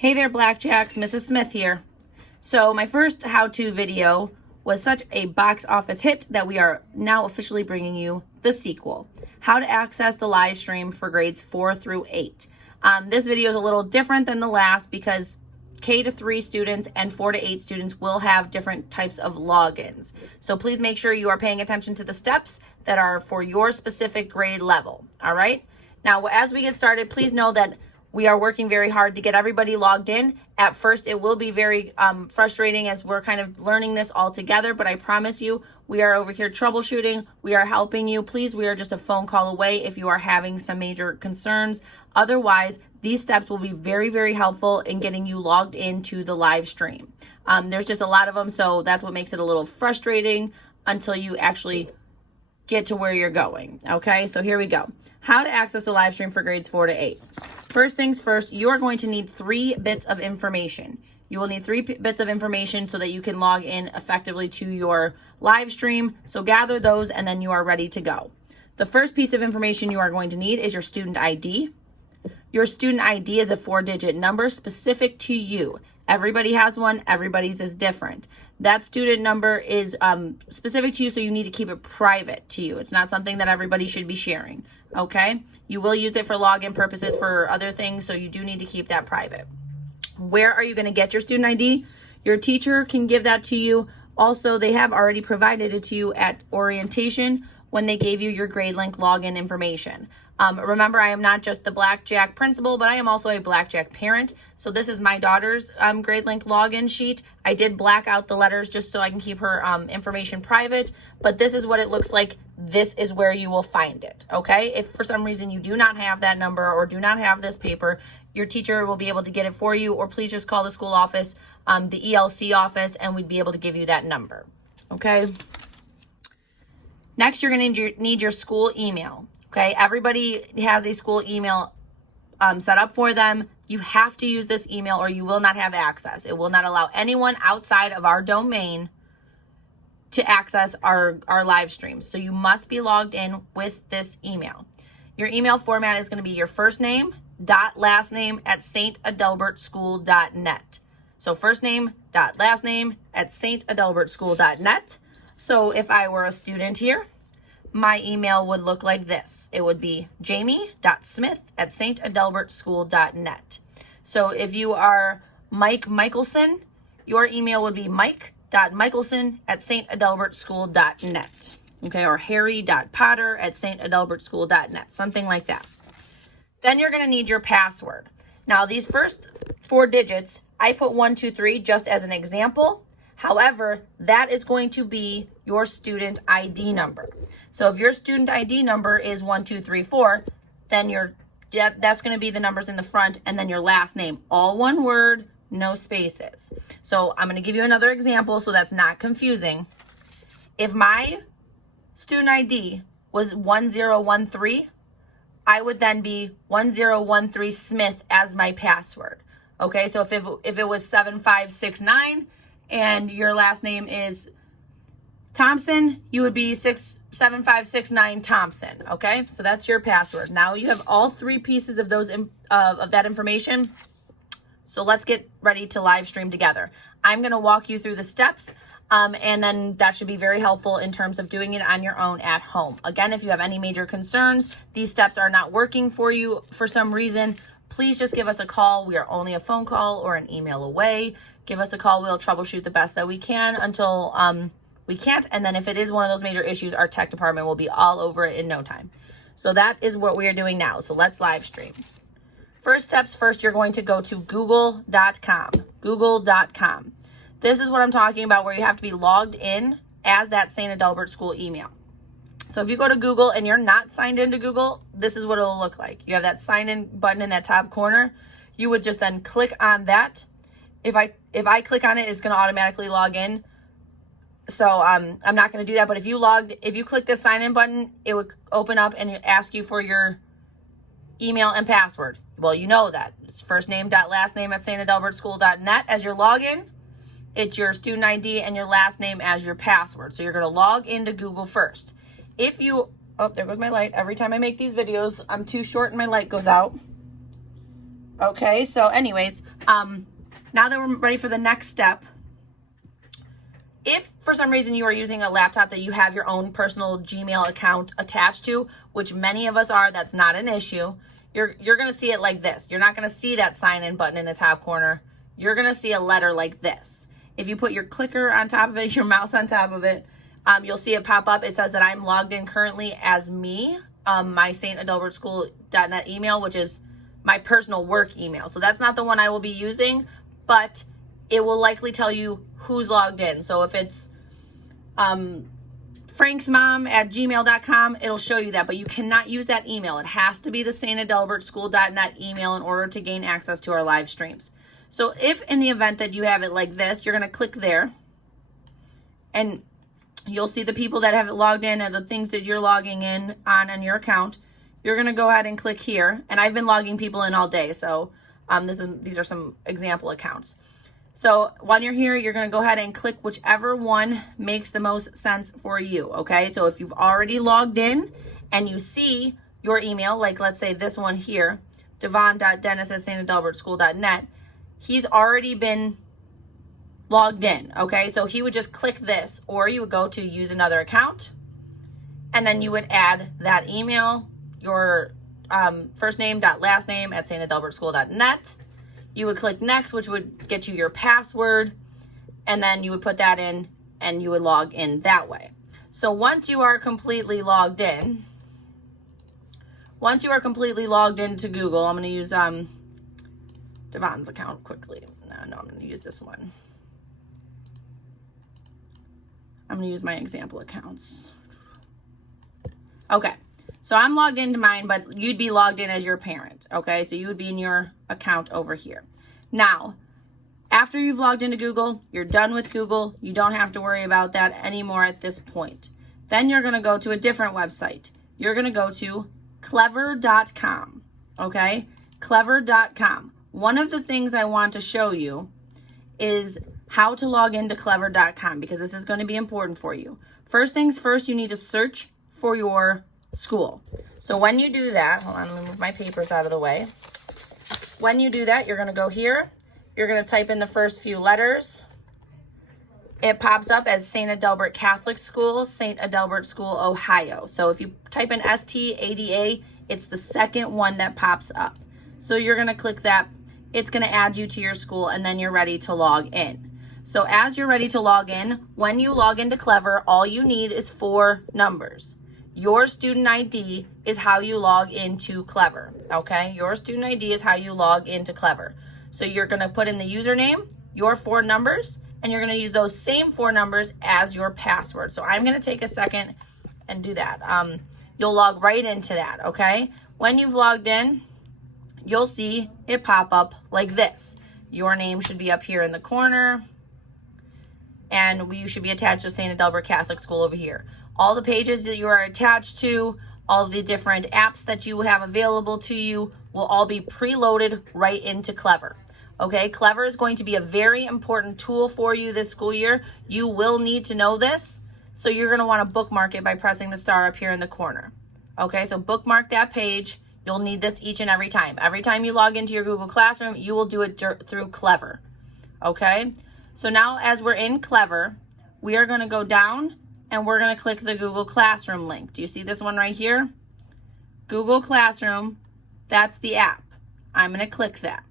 Hey there, Blackjacks, Mrs. Smith here. So my first how-to video was such a box office hit that we are now officially bringing you the sequel, how to access the live stream for grades 4 through 8. This video is a little different than the last because K to 3 students and 4 to 8 students will have different types of logins. So please make sure you are paying attention to the steps that are for your specific grade level, all right? Now, as we get started, please know that we are working very hard to get everybody logged in. At first, it will be very frustrating as we're kind of learning this all together, but I promise you, we are over here troubleshooting. We are helping you. Please, we are just a phone call away if you are having some major concerns. Otherwise, these steps will be very, very helpful in getting you logged into the live stream. There's just a lot of them, so that's what makes it a little frustrating until you actually get to where you're going. Okay, so here we go. How to access the live stream for grades 4 to 8. First things first, you are going to need 3 bits of information. You will need 3 bits of information so that you can log in effectively to your live stream. So gather those and then you are ready to go. The first piece of information you are going to need is your student ID. Your student ID is a 4-digit number specific to you. Everybody has one, everybody's is different. That student number is specific to you, so you need to keep it private to you. It's not something that everybody should be sharing, okay? You will use it for login purposes for other things, so you do need to keep that private. Where are you gonna get your student ID? Your teacher can give that to you. Also, they have already provided it to you at orientation when they gave you your GradeLink login information. Remember, I am not just the Blackjack principal, but I am also a Blackjack parent. So this is my daughter's GradeLink login sheet. I did black out the letters just so I can keep her information private, but this is what it looks like. This is where you will find it, okay? If for some reason you do not have that number or do not have this paper, your teacher will be able to get it for you, or please just call the school office, the ELC office, and we'd be able to give you that number, okay? Next, you're gonna need your school email. Okay, everybody has a school email set up for them. You have to use this email or you will not have access. It will not allow anyone outside of our domain to access our live streams. So you must be logged in with this email. Your email format is going to be your first name dot last name at saintadelbertschool.net. So first name dot last name at saintadelbertschool.net. So if I were a student here, my email would look like this. It would be jamie.smith@saintadelbertschool.net. So if you are Mike Michelson, your email would be mike.michelson@saintadelbertschool.net. Okay, or harry.potter@saintadelbertschool.net, something like that. Then you're going to need your password. Now, these first 4 digits, I put 1, 2, 3 just as an example. However, that is going to be your student ID number. So if your student ID number is 1, 2, 3, 4, then that's going to be the numbers in the front, and then your last name, all one word, no spaces. So I'm going to give you another example so that's not confusing. If my student ID was 1013, I would then be 1013 Smith as my password. Okay, so if it was 7569 and your last name is Thompson, you would be 67569 Thompson. Okay, so that's your password. Now you have all 3 pieces of those of that information. So let's get ready to live stream together. I'm going to walk you through the steps, and then that should be very helpful in terms of doing it on your own at home. Again, if you have any major concerns, these steps are not working for you for some reason, please just give us a call. We are only a phone call or an email away. Give us a call. We'll troubleshoot the best that we can until we can't. And then if it is one of those major issues, our tech department will be all over it in no time. So that is what we are doing now. So let's live stream. First steps first, you're going to go to google.com. Google.com. This is what I'm talking about, where you have to be logged in as that St. Adelbert School email. So if you go to Google and you're not signed into Google, this is what it'll look like. You have that sign in button in that top corner. You would just then click on that. If I click on it, it's going to automatically log in. So I'm not going to do that. But if you click this sign in button, it would open up and ask you for your email and password. Well, you know that. It's first name dot last name at saintadelbertschool.net as your login. It's your student ID and your last name as your password. So you're going to log into Google first. If you, oh, there goes my light. Every time I make these videos, I'm too short and my light goes out. Okay, so anyways, Now that we're ready for the next step, if for some reason you are using a laptop that you have your own personal Gmail account attached to, which many of us are, that's not an issue. You're going to see it like this. You're not going to see that sign in button in the top corner. You're going to see a letter like this. If you put your clicker on top of it, your mouse on top of it, you'll see it pop up. It says that I'm logged in currently as me, my saintadalbertschool.net email, which is my personal work email. So that's not the one I will be using, but it will likely tell you who's logged in. So if it's franksmom@gmail.com, it'll show you that, but you cannot use that email. It has to be the saintadalbertschool.net email in order to gain access to our live streams. So if in the event that you have it like this, you're going to click there and you'll see the people that have it logged in and the things that you're logging in on your account. You're going to go ahead and click here. And I've been logging people in all day. So these are some example accounts. So when you're here, you're going to go ahead and click whichever one makes the most sense for you. Okay. So if you've already logged in and you see your email, like let's say this one here, devon.dennis@saintadalbertschool.net, he's already been logged in. Okay. So he would just click this, or you would go to use another account and then you would add that email, your first name dot last name at saintadalbertschool.net. You would click next, which would get you your password, and then you would put that in and you would log in that way. So once you are completely logged in, into Google, I'm going to use Devon's account quickly. No, I'm going to use this one. I'm going to use my example accounts. Okay. So I'm logged into mine, but you'd be logged in as your parent, okay? So you would be in your account over here. Now, after you've logged into Google, you're done with Google. You don't have to worry about that anymore at this point. Then you're going to go to a different website. You're going to go to clever.com, okay? Clever.com. One of the things I want to show you is how to log into clever.com, because this is going to be important for you. First things first, you need to search for your school. So when you do that, hold on, let me move my papers out of the way. When you do that, you're going to go here. You're going to type in the first few letters. It pops up as St. Adalbert Catholic School, St. Adalbert School, Ohio. So if you type in STADA, it's the second one that pops up. So you're going to click that. It's going to add you to your school, and then you're ready to log in. So as you're ready to log in, when you log into Clever, all you need is 4 numbers. Your student ID is how you log into Clever, okay? Your student ID is how you log into Clever. So you're going to put in the username, your 4 numbers, and you're going to use those same 4 numbers as your password. So I'm going to take a second and do that. You'll log right into that, okay? When you've logged in, you'll see it pop up like this. Your name should be up here in the corner, and you should be attached to St. Adalbert Catholic School over here. All the pages that you are attached to, all the different apps that you have available to you will all be preloaded right into Clever. Okay, Clever is going to be a very important tool for you this school year. You will need to know this, so you're going to want to bookmark it by pressing the star up here in the corner. Okay, so bookmark that page. You'll need this each and every time. Every time you log into your Google Classroom, you will do it through Clever. Okay, so now as we're in Clever, we are going to go down and we're going to click the Google Classroom link. Do you see this one right here? Google Classroom, that's the app. I'm going to click that.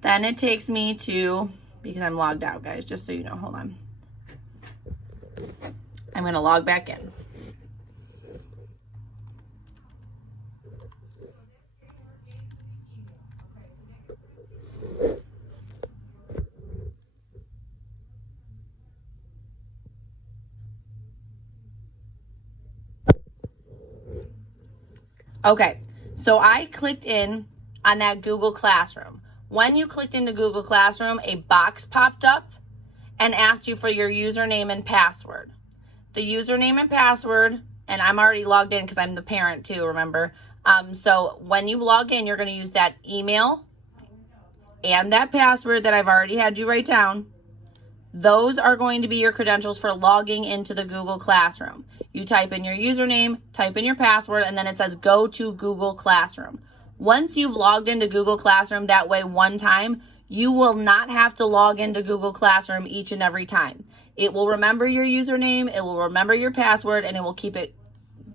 Then it takes me to, because I'm logged out, guys, just so you know, hold on. I'm going to log back in. Okay, so I clicked in on that Google Classroom. When you clicked into Google Classroom, a box popped up and asked you for your username and password. The username and password, and I'm already logged in because I'm the parent too, remember? So when you log in, you're going to use that email and that password that I've already had you write down. Those are going to be your credentials for logging into the Google Classroom. You type in your username, type in your password, and then it says go to Google Classroom. Once you've logged into Google Classroom that way one time, you will not have to log into Google Classroom each and every time. It will remember your username, it will remember your password, and it will keep it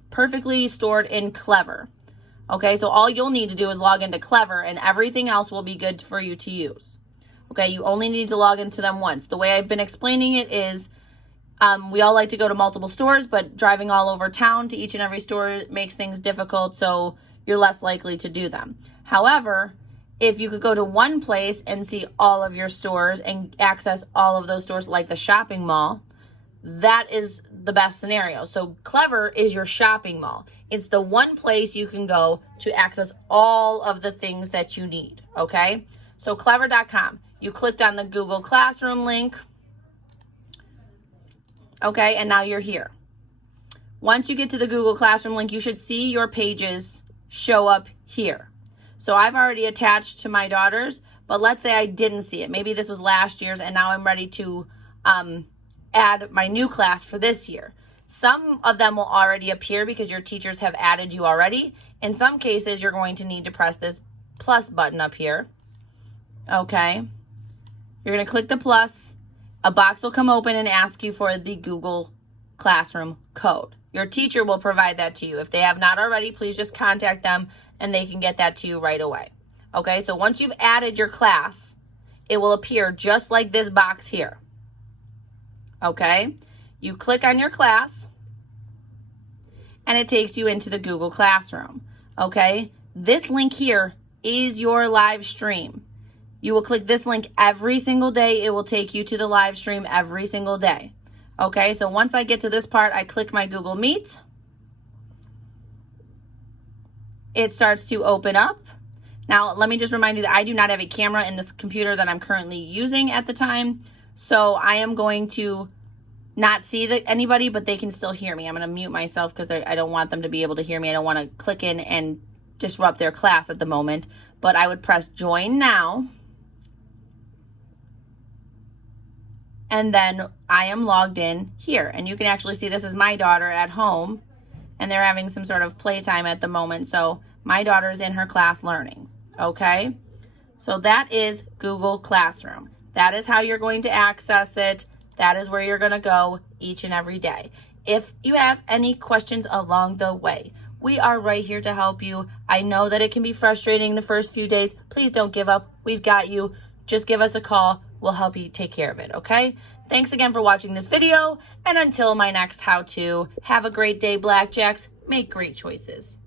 perfectly stored in Clever. Okay, so all you'll need to do is log into Clever and everything else will be good for you to use. Okay, you only need to log into them once. The way I've been explaining it is we all like to go to multiple stores, but driving all over town to each and every store makes things difficult, so you're less likely to do them. However, if you could go to one place and see all of your stores and access all of those stores like the shopping mall, that is the best scenario. So Clever is your shopping mall. It's the one place you can go to access all of the things that you need, okay? So clever.com, you clicked on the Google Classroom link, okay, and now you're here. Once you get to the Google Classroom link, you should see your pages show up here. So I've already attached to my daughter's, but let's say I didn't see it. Maybe this was last year's and now I'm ready to add my new class for this year. Some of them will already appear because your teachers have added you already. In some cases, you're going to need to press this plus button up here. Okay. You're going to click the plus. A box will come open and ask you for the Google Classroom code. Your teacher will provide that to you. If they have not already, please just contact them and they can get that to you right away. Okay, so once you've added your class, it will appear just like this box here. Okay, you click on your class and it takes you into the Google Classroom. Okay, this link here is your live stream. You will click this link every single day. It will take you to the live stream every single day. Okay, so once I get to this part, I click my Google Meet. It starts to open up. Now, let me just remind you that I do not have a camera in this computer that I'm currently using at the time. So I am going to not see anybody, but they can still hear me. I'm going to mute myself because I don't want them to be able to hear me. I don't want to click in and disrupt their class at the moment. But I would press join now. And then I am logged in here. And you can actually see this is my daughter at home. And they're having some sort of playtime at the moment. So my daughter is in her class learning. Okay? So that is Google Classroom. That is how you're going to access it. That is where you're going to go each and every day. If you have any questions along the way, we are right here to help you. I know that it can be frustrating the first few days. Please don't give up. We've got you. Just give us a call. We'll help you take care of it, okay? Thanks again for watching this video, and until my next how-to, have a great day, Blackjacks. Make great choices.